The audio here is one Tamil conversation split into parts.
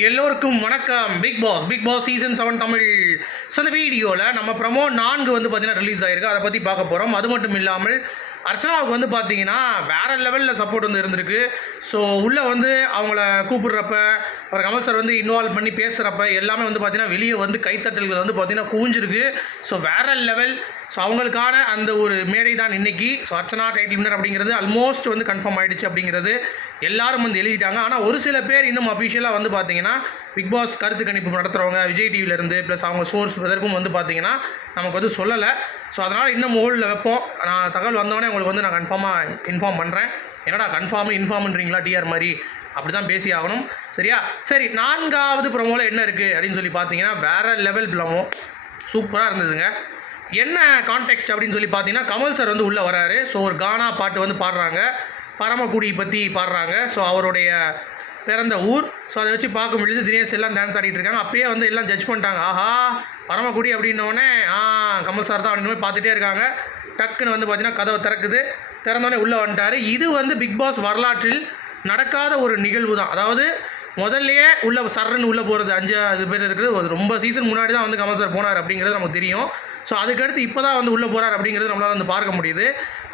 எல்லோருக்கும் வணக்கம். Big boss big boss season seven Tamil. So இந்த வீடியோவில் நம்ம ப்ரமோ நான்கு வந்து பார்த்தீங்கன்னா ரிலீஸ் ஆகிருக்கு அதை பற்றி பார்க்க போகிறோம் அது மட்டும் இல்லாமல் அர்ச்சனாவுக்கு வந்து பார்த்தீங்கன்னா வேறு லெவலில் சப்போர்ட் வந்து இருந்திருக்கு. ஸோ உள்ளே வந்து அவங்கள கூப்பிடுறப்ப அப்புறம் கமல் சார் வந்து இன்வால்வ் பண்ணி பேசுகிறப்ப எல்லாமே வந்து பார்த்தீங்கன்னா வெளியே வந்து கைத்தட்டல்கள் வந்து பார்த்தீங்கன்னா குவிஞ்சிருக்கு. ஸோ வேறு லெவல் ஸோ அவங்களுக்கான அந்த ஒரு மேடை தான் இன்னைக்கு. ஸோ அர்ச்சனா டைட்டில் வின்னர் அப்படிங்கிறது ஆல்மோஸ்ட் வந்து கன்ஃபார்ம் ஆகிடுச்சு அப்படிங்கிறது எல்லாரும் வந்து எழுதிட்டாங்க. ஆனால் ஒரு சில பேர் இன்னும் அஃபிஷியலாக வந்து பார்த்தீங்கன்னா பிக் பாஸ் கருத்து கணிப்பு நடத்துகிறவங்க விஜய் டிவிலேருந்து ப்ளஸ் அவங்க சோர்ஸ் இதற்கும் வந்து பார்த்தீங்கன்னா நமக்கு வந்து சொல்லலை. ஸோ அதனால் இன்னும் ஹோல்டில் வைப்போம். நான் தகவல் வந்தோடனே உங்களுக்கு வந்து நான் கன்ஃபார்மாக இன்ஃபார்ம் பண்ணுறேன் என்னடா கன்ஃபார்ம் இன்ஃபார்ம்ன்றீங்களா டிஆர் மாதிரி? அப்படி தான் பேசி ஆகணும். சரியா? சரி நான்காவது ப்ரமோவில் என்ன இருக்குது அப்படின்னு சொல்லி பார்த்தீங்கன்னா வேறு லெவல் ப்ரமோ சூப்பராக இருந்ததுங்க. என்ன கான்டெக்ட் அப்படின்னு சொல்லி பார்த்தீங்கன்னா கமல் சார் வந்து உள்ளே வராரு. ஸோ ஒரு கானா பாட்டு வந்து பாடுறாங்க. பரமக்குடி பற்றி பாடுறாங்க. ஸோ அவருடைய பிறந்த ஊர். ஸோ அதை வச்சு பார்க்க பொழுது தினேஷ் எல்லாம் டான்ஸ் ஆடிட்டு இருக்காங்க. அப்பயே வந்து எல்லாம் ஜட்ஜ் பண்ணிட்டாங்க. ஆஹா பரமக்குடி அப்படின்னோடனே ஆ கமல் சார் தான் அப்படின்னு பார்த்துட்டே இருக்காங்க. டக்குன்னு வந்து பார்த்தீங்கன்னா கதவை திறக்குது. திறந்தோடனே உள்ளே வந்துட்டார். இது வந்து பிக் பாஸ் வரலாற்றில் நடக்காத ஒரு நிகழ்வு தான். அதாவது முதல்லையே உள்ள சர்ன்னு உள்ளே போகிறது அஞ்சு அது பேர் இருக்குது. ஒரு ரொம்ப சீசன் முன்னாடி தான் வந்து கமல் சார் போனார் அப்படிங்கிறது நமக்கு தெரியும். ஸோ அதுக்கடுத்து இப்போ தான் வந்து உள்ளே போகிறார் அப்படிங்கிறது நம்மளால் வந்து பார்க்க முடியுது.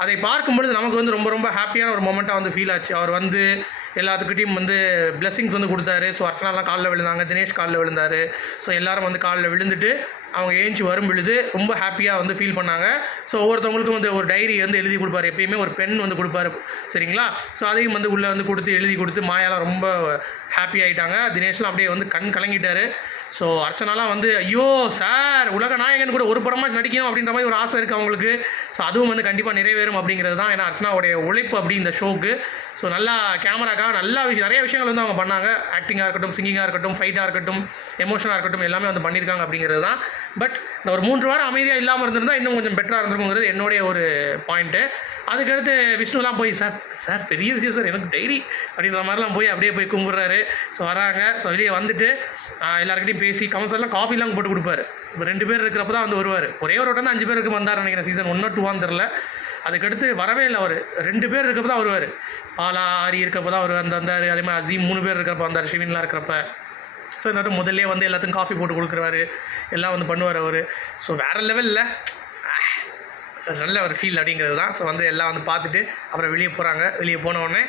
அதை பார்க்கும்பொழுது நமக்கு வந்து ரொம்ப ரொம்ப ஹாப்பியான ஒரு மொமெண்ட்டாக வந்து ஃபீல் ஆச்சு. அவர் வந்து எல்லாத்துக்கிட்டையும் வந்து பிளெஸிங்ஸ் வந்து கொடுத்தாரு. ஸோ அர்ச்சனாலாம் காலில் விழுந்தாங்க. தினேஷ் காலில் விழுந்தார். ஸோ எல்லாரும் வந்து காலில் விழுந்துட்டு அவங்க ஏஞ்சி வரும் பொழுது ரொம்ப ஹாப்பியாக வந்து ஃபீல் பண்ணாங்க. ஸோ ஒவ்வொருத்தவங்களுக்கும் வந்து ஒரு டைரி வந்து எழுதி கொடுப்பாரு. எப்பயுமே ஒரு பெண் வந்து கொடுப்பாரு. சரிங்களா? ஸோ அதையும் வந்து உள்ளே வந்து கொடுத்து எழுதி கொடுத்து மாயாலாம் ரொம்ப ஹாப்பி ஆகிட்டாங்க தினேஷ்லாம் அப்படியே வந்து கண் கலங்கிட்டார். ஸோ அர்ச்சனாலாம் வந்து ஐயோ சார் உலக நாயகன் கூட ஒரு படம் பர்ஃபார்மன்ஸ் நடிக்கணும் அப்படின்ற மாதிரி ஒரு ஆசை இருக்குது அவங்களுக்கு. ஸோ அதுவும் வந்து கண்டிப்பாக நிறைவேறும் அப்படிங்கிறது தான். ஏன்னா அர்ச்சனாவுடைய உழைப்பு அப்படி இந்த ஷோக்கு ஸோ நல்லா கேமராக்காக நல்லா விஷயம் நிறைய விஷயங்கள் வந்து அவங்க பண்ணாங்க. ஆக்டிங்காக இருக்கட்டும் சிங்கிங்காக இருக்கட்டும் ஃபைட்டாக இருக்கட்டும் எமோஷனாக இருக்கட்டும் எல்லாமே வந்து பண்ணியிருக்காங்க அப்படிங்கிறது தான். பட் இந்த ஒரு மூன்று வாரம் அமைதியாக இல்லாமல் இருந்திருந்தால் இன்னும் கொஞ்சம் பெட்டராக இருந்திருக்குங்கிறது என்னுடைய ஒரு பாயிண்ட்டு அதுக்கடுத்து விஷ்ணுலாம் போய் சார் சார் பெரிய விஷயம் சார். எனக்கு டைரி அப்படின்ற மாதிரிலாம் போய் அப்படியே போய் கும்பிட்றாரு. ஸோ வராங்க. ஸோ வெளியே வந்துட்டு எல்லாருக்கிட்டையும் பேசி கமல் சார்லாம் காஃபிலாம் போட்டு கொடுப்பாரு. இப்போ ரெண்டு பேர் இருக்கிறப்ப தான் வந்து வருவார். ஒரே ஒரு வட்டம் தான் அஞ்சு பேருக்கு வந்தார் நினைக்கிறேன். சீசன் ஒன்று டூவான்னு தெரில அதுக்கடுத்து வரவே இல்லை அவர். ரெண்டு பேர் இருக்கப்போ தான் வருவார். பாலா ஆரி இருக்கப்போ தான் அவர் வந்து வந்தார் அதே மாதிரி அசீம் மூணு பேர் இருக்கிறப்ப வந்தார். ஷிவின்லாம் இருக்கிறப்ப. ஸோ இந்த முதல்ல வந்து எல்லாத்துக்கும் காஃபி போட்டு கொடுக்குறாரு எல்லாம் வந்து பண்ணுவார் அவர். ஸோ வேறு லெவலில் நல்ல ஒரு ஃபீல் அப்படிங்கிறது தான். ஸோ வந்து எல்லாம் வந்து பார்த்துட்டு அப்புறம் வெளியே போகிறாங்க வெளியே போன உடனே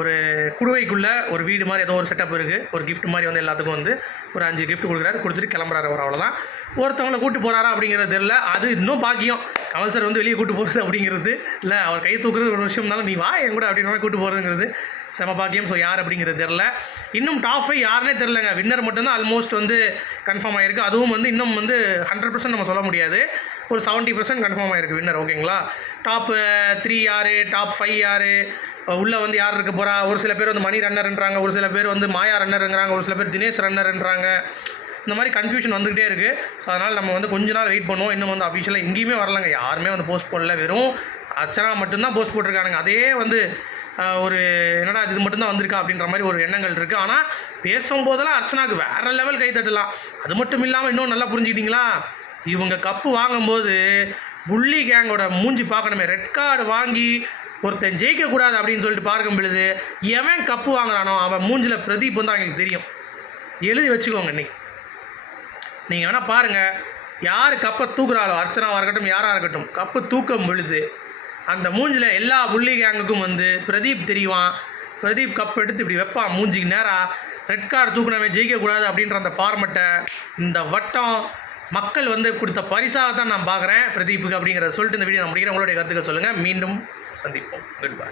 ஒரு குடுவைக்குள்ளே ஒரு வீடு மாதிரி ஏதோ ஒரு செட்டப் இருக்குது ஒரு கிஃப்ட் மாதிரி வந்து எல்லாத்துக்கும் வந்து ஒரு அஞ்சு கிஃப்ட் கொடுக்குறாரு. கொடுத்துட்டு கிளம்புறாரு அவர் அவ்வளோதான் ஒருத்தவங்களை கூட்டு போகிறாரா அப்படிங்கிறது தெரியல. அது இன்னும் பாக்கியம். கமல் சார் வந்து வெளியே கூட்டு போகிறது அப்படிங்கிறது இல்லை. அவர் கை தூக்குறது ஒரு விஷயம் இருந்தாலும் நீ வா என் கூட அப்படின்ற மாதிரி கூட்டு போகிறதுங்கிறது செம பாக்கியம். ஸோ யார் அப்படிங்கிறது தெரில இன்னும் டாப் ஃபைவ் யாருனே தெரிலங்க வின்னர் மட்டும்தான் ஆல்மோஸ்ட் வந்து கன்ஃபார்ம் ஆகிருக்கு அதுவும் வந்து இன்னும் வந்து ஹண்ட்ரட் பர்சன்ட் நம்ம சொல்ல முடியாது. ஒரு செவன்ட்டி பர்சன்ட் கன்ஃபார்ம் ஆகிருக்கு வின்னர் ஓகேங்களா டாப் த்ரீ யார்? டாப் ஃபைவ் யார்? உள்ளே வந்து யார் இருக்க போகிறா ஒரு சில பேர் வந்து மணி ரன்னர்ன்றாங்க ஒரு சில பேர் வந்து மாயா ரன்னருங்கிறாங்க ஒரு சில பேர் தினேஷ் ரன்னர்ன்றாங்க இந்த மாதிரி கன்ஃபியூஷன் வந்துகிட்டே இருக்குது ஸோ அதனால் நம்ம வந்து கொஞ்ச நாள் வெயிட் பண்ணுவோம். இன்னும் வந்து அஃபிஷியலாக எங்கேயுமே வரலங்க. யாருமே வந்து போஸ்ட் பண்ணல வெறும் அர்ச்சனா மட்டும்தான் போஸ்ட் போட்டிருக்கானுங்க. அதே வந்து ஒரு என்னடா இது மட்டும்தான் வந்திருக்கா அப்படின்ற மாதிரி ஒரு எண்ணங்கள் இருக்குது ஆனால் பேசும்போதெல்லாம் அர்ச்சனாக்கு வேறு லெவல் கை தட்டலாம். அது மட்டும் இல்லாமல் இன்னும் நல்லா புரிஞ்சுக்கிட்டீங்களா? இவங்க கப்பு வாங்கும்போது புள்ளி கேங்கோட மூஞ்சி பார்க்கணுமே. ரெட் கார்டு வாங்கி ஒருத்தன் ஜெயிக்கக்கூடாது அப்படின்னு சொல்லிட்டு பார்க்கும் பொழுது எவன் கப்பு வாங்குறானோ அவன் மூஞ்சில் பிரதீப் வந்து அவங்களுக்கு தெரியும். எழுதி வச்சுக்கோங்க இன்னைக்கு. நீங்கள் வேணால் பாருங்கள் யார் கப்பை தூக்குறாளோ அர்ச்சனாவாக இருக்கட்டும் யாராக இருக்கட்டும் கப்பு தூக்கும் பொழுது அந்த மூஞ்சில் எல்லா புள்ளி கேங்குக்கும் வந்து பிரதீப் தெரிவான். பிரதீப் கப் எடுத்து இப்படி வைப்பான் மூஞ்சிக்கு நேராக ரெட் கார்டு தூக்குனவன் ஜெயிக்கக்கூடாது அப்படின்ற அந்த ஃபார்மெட்டை இந்த வட்டம் மக்கள் வந்து கொடுத்த பரிசாக தான் நான் பார்க்குறேன் பிரதீப்புக்கு அப்படிங்கிறத சொல்லிட்டு இந்த வீடியோ நான் முடிக்கிறேன். உங்களுடைய கருத்துக்கள் சொல்லுங்கள் மீண்டும் சந்திப்போம். Good bye